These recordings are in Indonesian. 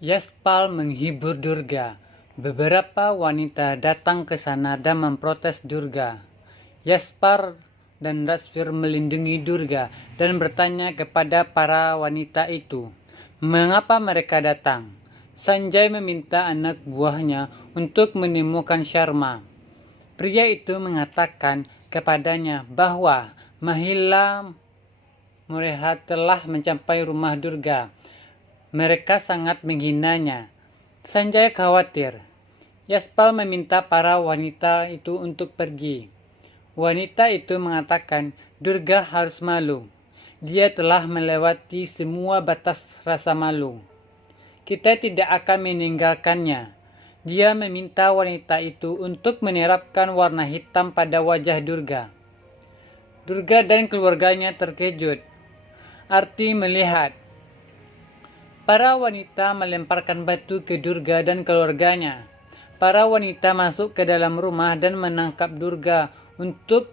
Yaspal menghibur Durga. Beberapa wanita datang ke sana dan memprotes Durga. Yaspal dan Rasvir melindungi Durga dan bertanya kepada para wanita itu, mengapa mereka datang? Sanjay meminta anak buahnya untuk menemukan Sharma. Pria itu mengatakan kepadanya bahwa Mahila Mureha telah mencapai rumah Durga. Mereka sangat menghinanya. Sanjay khawatir. Yaspal meminta para wanita itu untuk pergi. Wanita itu mengatakan Durga harus malu. Dia telah melewati semua batas rasa malu. Kita tidak akan meninggalkannya. Dia meminta wanita itu untuk menerapkan warna hitam pada wajah Durga. Durga dan keluarganya terkejut. Arti melihat. Para wanita melemparkan batu ke Durga dan keluarganya. Para wanita masuk ke dalam rumah dan menangkap Durga untuk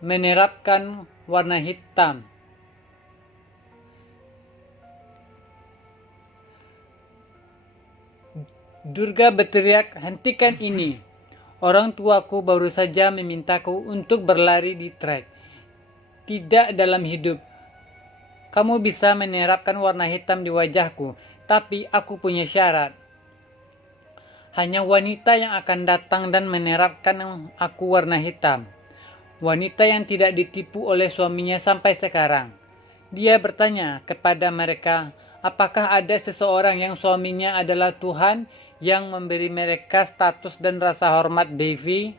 menerapkan warna hitam. Durga berteriak, "Hentikan ini. Orang tuaku baru saja memintaku untuk berlari di trek. Tidak dalam hidup. Kamu bisa menerapkan warna hitam di wajahku, tapi aku punya syarat. Hanya wanita yang akan datang dan menerapkan aku warna hitam. Wanita yang tidak ditipu oleh suaminya sampai sekarang." Dia bertanya kepada mereka, apakah ada seseorang yang suaminya adalah Tuhan yang memberi mereka status dan rasa hormat Devi?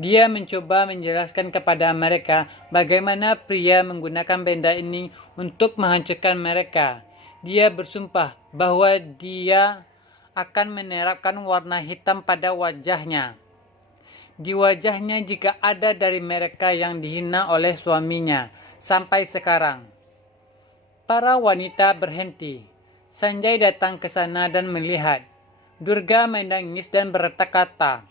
Dia mencoba menjelaskan kepada mereka bagaimana pria menggunakan benda ini untuk menghancurkan mereka. Dia bersumpah bahwa dia akan menerapkan warna hitam pada wajahnya. Di wajahnya jika ada dari mereka yang dihina oleh suaminya sampai sekarang. Para wanita berhenti. Sanjay datang ke sana dan melihat. Durga menangis dan berkata-kata,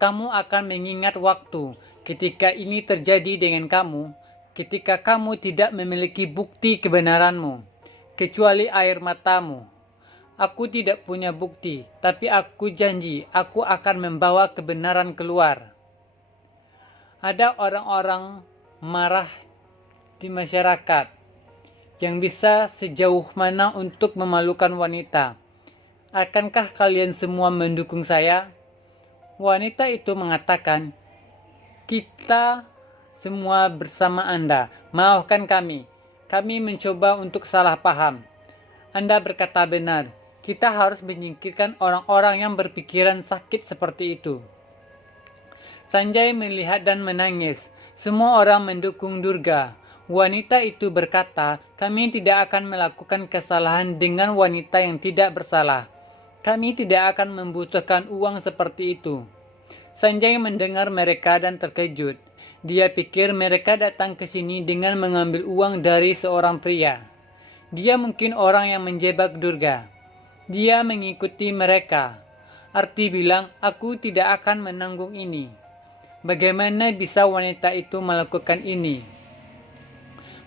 "Kamu akan mengingat waktu ketika ini terjadi dengan kamu, ketika kamu tidak memiliki bukti kebenaranmu, kecuali air matamu. Aku tidak punya bukti, tapi aku janji aku akan membawa kebenaran keluar." Ada orang-orang marah di masyarakat yang bisa sejauh mana untuk memalukan wanita. Akankah kalian semua mendukung saya? Wanita itu mengatakan, "Kita semua bersama Anda. Maafkan kami. Kami mencoba untuk salah paham. Anda berkata benar. Kita harus menyingkirkan orang-orang yang berpikiran sakit seperti itu." Sanjay melihat dan menangis. Semua orang mendukung Durga. Wanita itu berkata, "Kami tidak akan melakukan kesalahan dengan wanita yang tidak bersalah. Kami tidak akan membutuhkan uang seperti itu." Sanjay mendengar mereka dan terkejut. Dia pikir mereka datang ke sini dengan mengambil uang dari seorang pria. Dia mungkin orang yang menjebak Durga. Dia mengikuti mereka. Arti bilang, "Aku tidak akan menanggung ini." Bagaimana bisa wanita itu melakukan ini?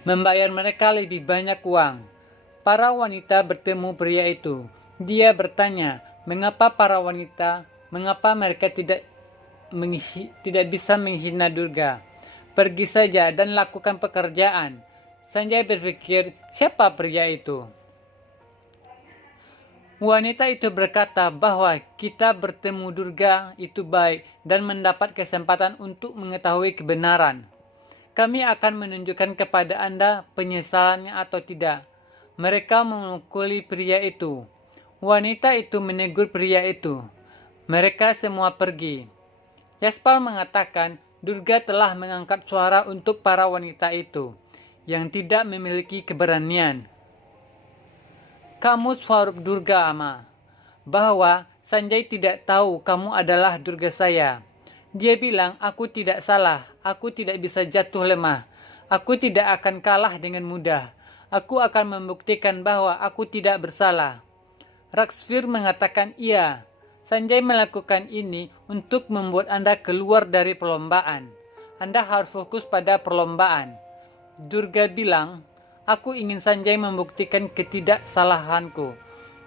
Membayar mereka lebih banyak uang. Para wanita bertemu pria itu. Dia bertanya, mengapa mereka tidak bisa menghina Durga? Pergi saja dan lakukan pekerjaan. Sanjay berpikir, siapa pria itu? Wanita itu berkata bahwa kita bertemu Durga itu baik dan mendapat kesempatan untuk mengetahui kebenaran. Kami akan menunjukkan kepada Anda penyesalannya atau tidak. Mereka memukuli pria itu. Wanita itu menegur pria itu. Mereka semua pergi. Yaspal mengatakan Durga telah mengangkat suara untuk para wanita itu yang tidak memiliki keberanian. "Kamu Swarup Durga, Ama. Bahwa Sanjay tidak tahu kamu adalah Durga saya. Dia bilang aku tidak salah, aku tidak bisa jatuh lemah. Aku tidak akan kalah dengan mudah. Aku akan membuktikan bahwa aku tidak bersalah." Rasvir mengatakan iya. Sanjay melakukan ini untuk membuat Anda keluar dari perlombaan. Anda harus fokus pada perlombaan. Durga bilang Aku ingin Sanjay membuktikan ketidaksalahanku.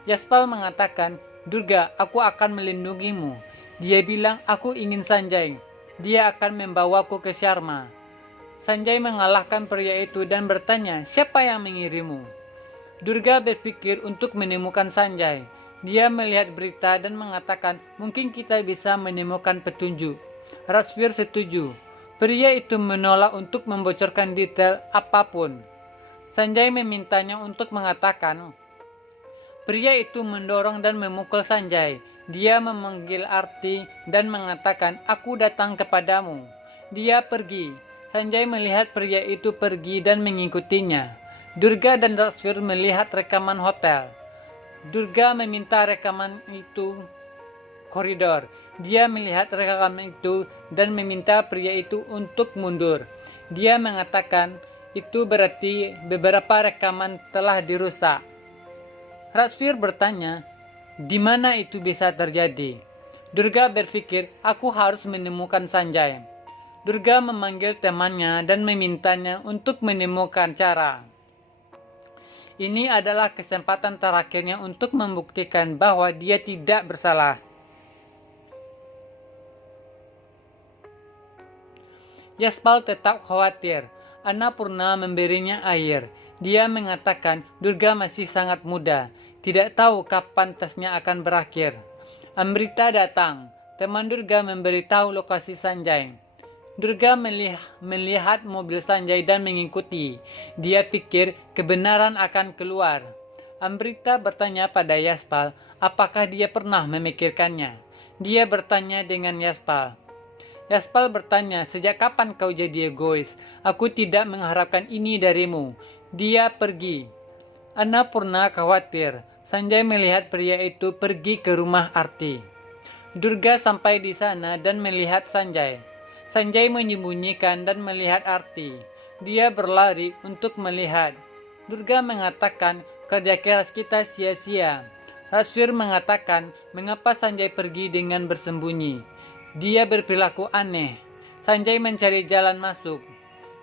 Yaspal mengatakan, Durga, aku akan melindungimu. Dia bilang, aku ingin Sanjay. Dia akan membawaku ke Sharma. Sanjay mengalahkan pria itu dan bertanya, siapa yang mengirimmu? Durga berpikir untuk menemukan Sanjay. Dia melihat berita dan mengatakan, mungkin kita bisa menemukan petunjuk. Rajvir setuju. Pria itu menolak untuk membocorkan detail apapun. Sanjay memintanya untuk mengatakan. Pria itu mendorong dan memukul Sanjay. Dia memanggil Arti dan mengatakan, aku datang kepadamu. Dia pergi. Sanjay melihat pria itu pergi dan mengikutinya. Durga dan Rajvir melihat rekaman hotel. Durga meminta rekaman itu koridor. Dia melihat rekaman itu dan meminta pria itu untuk mundur. Dia mengatakan, itu berarti beberapa rekaman telah dirusak. Rajvir bertanya, di mana itu bisa terjadi? Durga berpikir, aku harus menemukan Sanjay. Durga memanggil temannya dan memintanya untuk menemukan cara. Ini adalah kesempatan terakhirnya untuk membuktikan bahwa dia tidak bersalah. Yaspal tetap khawatir. Annapurna memberinya air. Dia mengatakan Durga masih sangat muda, tidak tahu kapan tesnya akan berakhir. Amrita datang. Teman Durga memberitahu lokasi Sanjay. Durga melihat mobil Sanjay dan mengikuti. Dia pikir kebenaran akan keluar. Amrita bertanya pada Yaspal, apakah dia pernah memikirkannya. Dia bertanya dengan Yaspal. Yaspal bertanya, sejak kapan kau jadi egois? Aku tidak mengharapkan ini darimu. Dia pergi. Annapurna khawatir. Sanjay melihat pria itu pergi ke rumah Arti. Durga sampai di sana dan melihat Sanjay. Sanjay menyembunyikan dan melihat Arti. Dia berlari untuk melihat. Durga mengatakan, kerja keras kita sia-sia. Rajvir mengatakan, mengapa Sanjay pergi dengan bersembunyi? Dia berperilaku aneh. Sanjay mencari jalan masuk.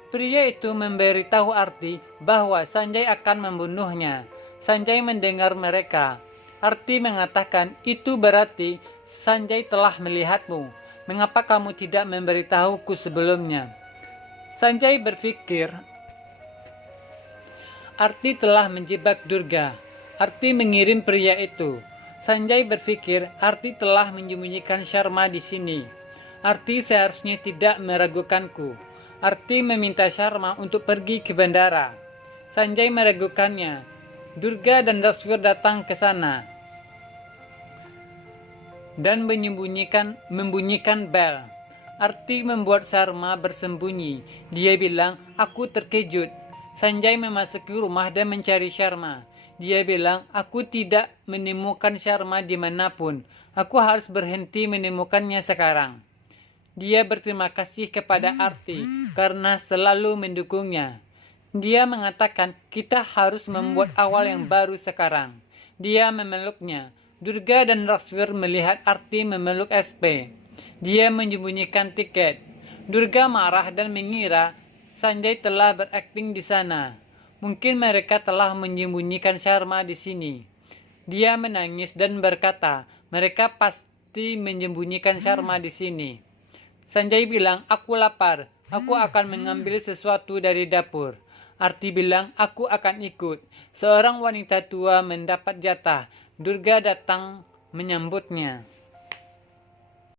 Pria itu memberitahu Arti bahwa Sanjay akan membunuhnya. Sanjay mendengar mereka. Arti mengatakan, itu berarti Sanjay telah melihatmu. Mengapa kamu tidak memberitahuku sebelumnya? Sanjay berpikir, Arti telah menjebak Durga. Arti mengirim pria itu. Sanjay berpikir Arti telah menyembunyikan Sharma di sini. Arti seharusnya tidak meragukanku. Arti meminta Sharma untuk pergi ke bandara. Sanjay meragukannya. Durga dan Rajvir datang ke sana dan membunyikan bel. Arti membuat Sharma bersembunyi. Dia bilang, aku terkejut. Sanjay memasuki rumah dan mencari Sharma. Dia bilang, aku tidak menemukan Sharma dimanapun. Aku harus berhenti menemukannya sekarang. Dia berterima kasih kepada Arti karena selalu mendukungnya. Dia mengatakan, kita harus membuat awal yang baru sekarang. Dia memeluknya. Durga dan Rajvir melihat Arti memeluk SP. Dia menyembunyikan tiket. Durga marah dan mengira Sanjay telah berakting di sana. Mungkin mereka telah menyembunyikan Sharma di sini. Dia menangis dan berkata, mereka pasti menyembunyikan Sharma di sini. Sanjay bilang, aku lapar. Aku akan mengambil sesuatu dari dapur. Arti bilang, aku akan ikut. Seorang wanita tua mendapat jatah. Durga datang menyambutnya.